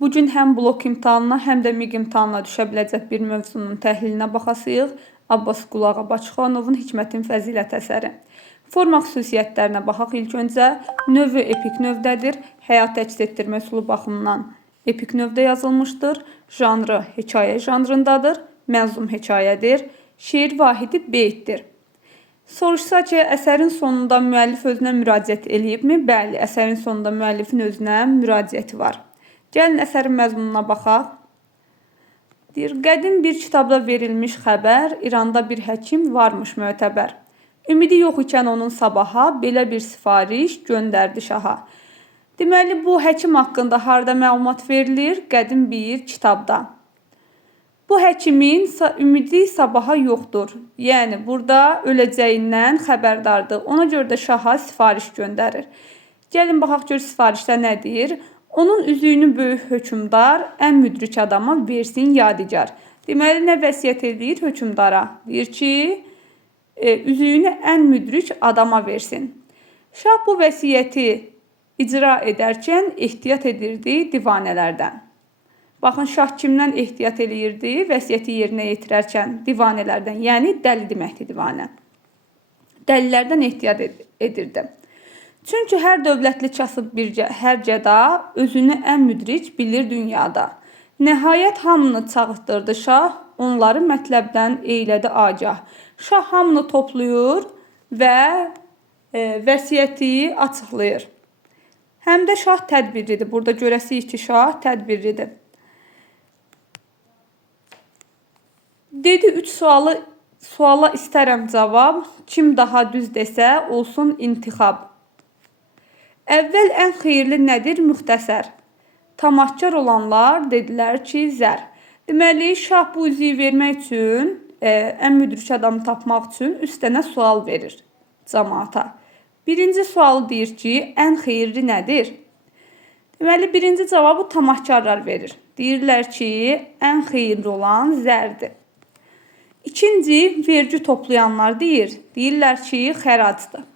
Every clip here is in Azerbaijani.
Bu gün həm blok imtahanına, həm də MİQ imtahanına düşə biləcək bir mövzunun təhlilinə baxasıyıq. Abbas Qulağa Bakıxanovun Hikmətin Fəzilət əsəri. Forma xüsusiyyətlərinə baxaq ilk öncə. Növü epik növdədir. Həyat əks etdirmə üsulu baxımından epik növdə yazılmışdır. Janrı hekayə janrındadır. Mənzum hekayədir. Şeir vahidi beytdir. Soruşsa ki, əsərin sonunda müəllif özünə müraciət eləyibmi? Bəli, əsərin sonunda müəllifin özünə müraciəti var. Gəlin əsərin məzmununa baxaq. Deyir, qədim bir kitabda verilmiş xəbər, İranda bir həkim varmış mötəbər. Ümidi yox ikən onun sabaha belə bir sifariş göndərdi şaha. Deməli, bu həkim haqqında harda məlumat verilir? Qədim bir kitabda. Bu həkimin ümidi sabaha yoxdur. Yəni, burada öləcəyindən xəbərdardır. Ona görə də şaha sifariş göndərir. Gəlin, baxaq gör sifarişdə nədir? Onun üzüyünü böyük hökümdar ən müdrik adama versin yadigar. Deməli, nə vəsiyyət edir hökümdara? Deyir ki, üzüyünü ən müdrik adama versin. Şah bu vəsiyyəti icra edərkən ehtiyat edirdi divanələrdən. Baxın, şah kimdən ehtiyat eləyirdi? Vəsiyyəti yerinə yetirərkən divanələrdən, yəni dəli deməkdir divanə. Dəlilərdən ehtiyat edirdi. Çünki hər dövlətli kasıb hər gəda özünü ən müdrik bilir dünyada. Nəhayət hamını çağırtdırdı şah, onları mətləbdən eylədi agah. Şah hamını toplayır və vəsiyyəti açıqlayır. Həm də şah tədbirlidir. Burada görəsiyik ki, şah tədbirlidir. Dedi, 3 suala istərəm cavab, kim daha düz desə, olsun intixab. Əvvəl ən xeyirli nədir? Müxtəsər. Tamahkar olanlar dedilər ki, zər. Deməli, şah bu üzüyü vermək üçün, ən müdrik adamı tapmaq üçün üstənə sual verir cəmaata. Birinci sual deyir ki, ən xeyirli nədir? Deməli, birinci cavabı tamahkarlar verir. Deyirlər ki, ən xeyirli olan zərdir. İkinci, vergi toplayanlar deyir. Deyirlər ki, xəracdır.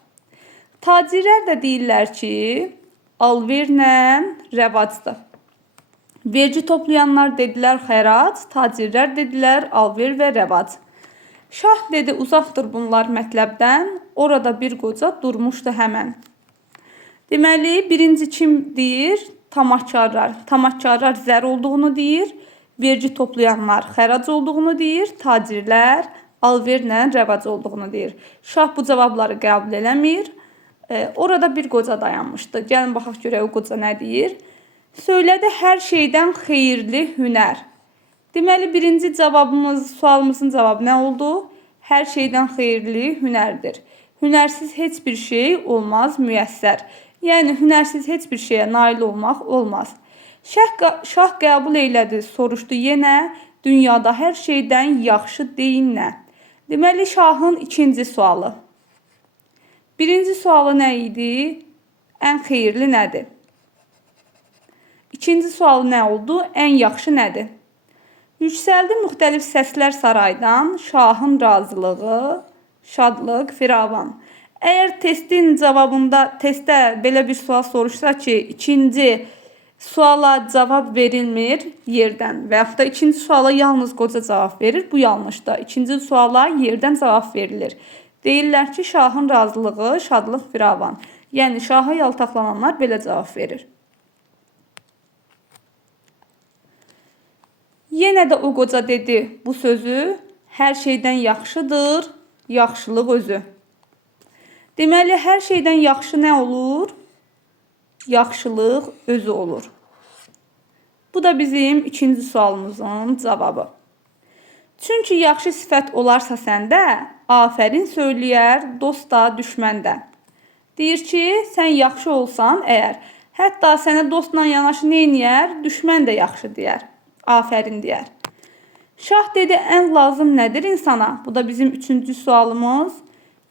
Tacirlər də deyirlər ki, alverlə rəvacdır. Vergi toplayanlar dedilər xərac, tacirlər dedilər alver və rəvac. Şah dedi, uzaqdır bunlar mətləbdən, orada bir qoca durmuşdu həmən. Deməli, birinci kim deyir? Tamahkarlar. Tamahkarlar zər olduğunu deyir. Vergi toplayanlar xərac olduğunu deyir, tacirlər alverlə rəvac olduğunu deyir. Şah bu cavabları qəbul eləmir. Orada bir qoca dayanmışdı. Gəlin, baxaq görək o qoca nə deyir? Söylədi hər şeydən xeyirli hünər. Deməli, birinci sualımızın cavabı nə oldu? Hər şeydən xeyirli hünərdir. Hünərsiz heç bir şey olmaz müyəssər. Yəni, hünərsiz heç bir şeyə nail olmaq olmaz. Şah qəbul elədi, soruşdu yenə, dünyada hər şeydən yaxşı deyin nə? Deməli, şahın ikinci sualı. Birinci sualı nə idi? Ən xeyirli nədir? İkinci sualı nə oldu? Ən yaxşı nədir? Yüksəldi müxtəlif səslər saraydan, şahın razılığı, şadlıq, firavan. Əgər testin cavabında, testdə belə bir sual soruşsa ki, ikinci suala cavab verilmir yerdən və yaxud da ikinci suala yalnız qoca cavab verir, bu yanlışdır. İkinci suala yerdən cavab verilir. Deyirlər ki, şahın razılığı, şadlıq, firavan. Yəni, şaha yaltaqlananlar belə cavab verir. Yenə də o qoca dedi bu sözü, hər şeydən yaxşıdır, yaxşılıq özü. Deməli, hər şeydən yaxşı nə olur? Yaxşılıq özü olur. Bu da bizim ikinci sualımızın cavabı. Çünki yaxşı sifət olarsa səndə, afərin söyləyər, dost da, düşmən də. Deyir ki, sən yaxşı olsan əgər, hətta sənə dostla yanaşı neyniyər? Düşmən də yaxşı deyər, afərin deyər. Şah dedi, ən lazım nədir insana? Bu da bizim üçüncü sualımız.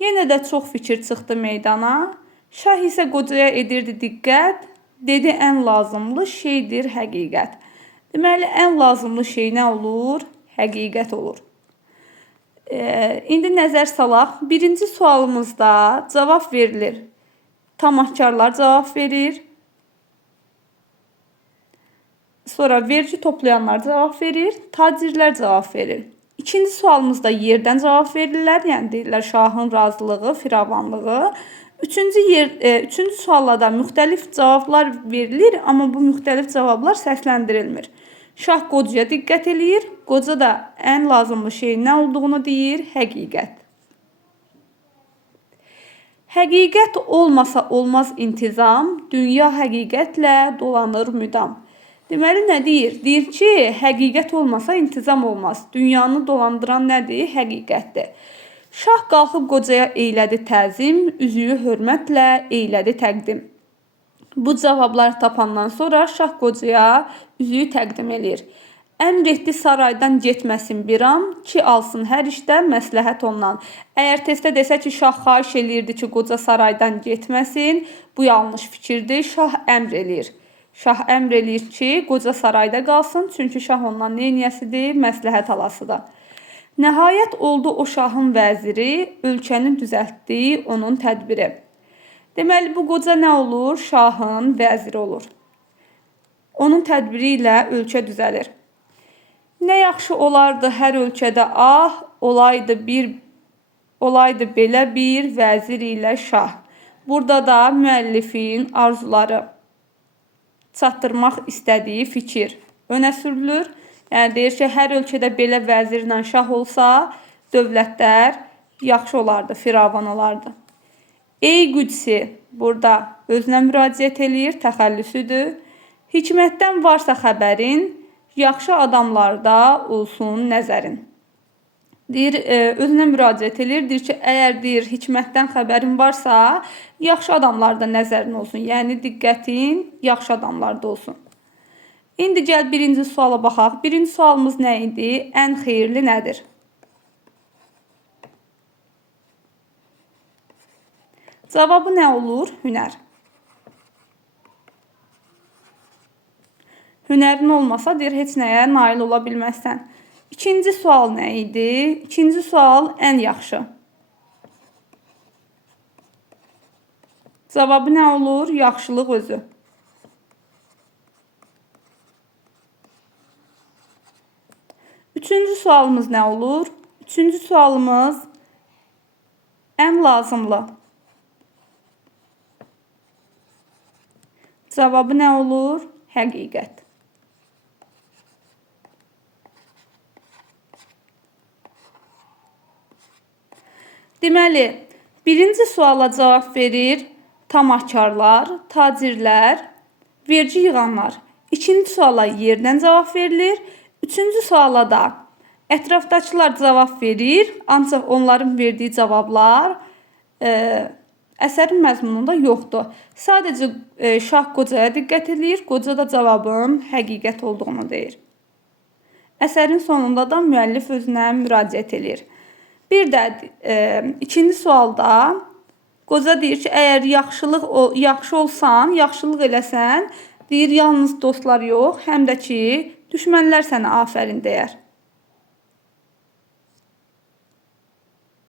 Yenə də çox fikir çıxdı meydana. Şah isə qocaya edirdi diqqət, dedi ən lazımlı şeydir həqiqət. Deməli, ən lazımlı şey nə olur? Həqiqət olur. İndi nəzər salaq. Birinci sualımızda cavab verilir. Tamahkarlar cavab verir. Sonra vergi toplayanlar cavab verir, tacirlər cavab verir. İkinci sualımızda yerdən cavab verirlər, yəni deyirlər şahın razılığı, firavanlığı. Üçüncü sualla da müxtəlif cavablar verilir, amma bu müxtəlif cavablar səsləndirilmir. Şah qocaya diqqət eləyir, qoca da ən lazımlı şeyin nə olduğunu deyir, həqiqət. Həqiqət olmasa olmaz intizam, dünya həqiqətlə dolanır müdam. Deməli, nə deyir? Deyir ki, həqiqət olmasa intizam olmaz. Dünyanı dolandıran nədir? Həqiqətdir. Şah qalxıb qocaya eylədi təzim, üzüyü hörmətlə eylədi təqdim. Bu cavabları tapandan sonra şah qocaya üzüyü təqdim edir. Əmr etdi saraydan getməsin bir an, ki alsın hər işdə məsləhət ondan. Əgər testdə desə ki, şah xahiş eləyirdi ki, qoca saraydan getməsin, bu yanlış fikirdir, şah əmr eləyir. Şah əmr eləyir ki, qoca sarayda qalsın, çünki şah ondan neyniyəsidir, məsləhət alasıdır. Nəhayət oldu o şahın vəziri, ölkəni düzəltdi onun tədbiri. Deməli, bu qoca nə olur? Şahın vəziri olur. Onun tədbiri ilə ölkə düzəlir. Nə yaxşı olardı hər ölkədə olaydı belə bir vəzir ilə şah. Burada da müəllifin arzuları, çatdırmaq istədiyi fikir önə sürülür. Yəni deyir ki, hər ölkədə belə vəzirlə şah olsa, dövlətlər yaxşı olardı, firavan olardı. Ey Qüdsi, burada özünə müraciət eləyir, təxəllüsüdür. Hikmətdən varsa xəbərin, yaxşı adamlarda olsun nəzərin. Deyir, özünə müraciət eləyir, deyir ki, əgər deyir, hikmətdən xəbərin varsa, yaxşı adamlarda nəzərin olsun. Yəni, diqqətin yaxşı adamlarda olsun. İndi gəl birinci suala baxaq. Birinci sualımız nə idi? Ən xeyirli nədir? Cavabı nə olur? Hünər. Hünərin olmasa, deyir, heç nəyə nail ola bilməzsən. İkinci sual nə idi? İkinci sual ən yaxşı. Cavabı nə olur? Yaxşılıq özü. Üçüncü sualımız nə olur? Üçüncü sualımız ən lazımlı. Cavabı nə olur? Həqiqət. Deməli, birinci suala cavab verir tamahkarlar, tacirlər, vergi yığanlar. İkinci suala yerdən cavab verilir. Üçüncü suala da ətrafdakılar cavab verir, ancaq onların verdiyi cavablar əsərin məzmununda yoxdur. Sadəcə şah qocaya diqqət edir, qoca da cavabın həqiqət olduğunu deyir. Əsərin sonunda da müəllif özünə müraciət edir. Bir də ikinci sualda qoca deyir ki, əgər yaxşı olsan, yaxşılıq eləsən, deyir, yalnız dostlar yox, həm də ki, düşmənlər sənə afərin deyər.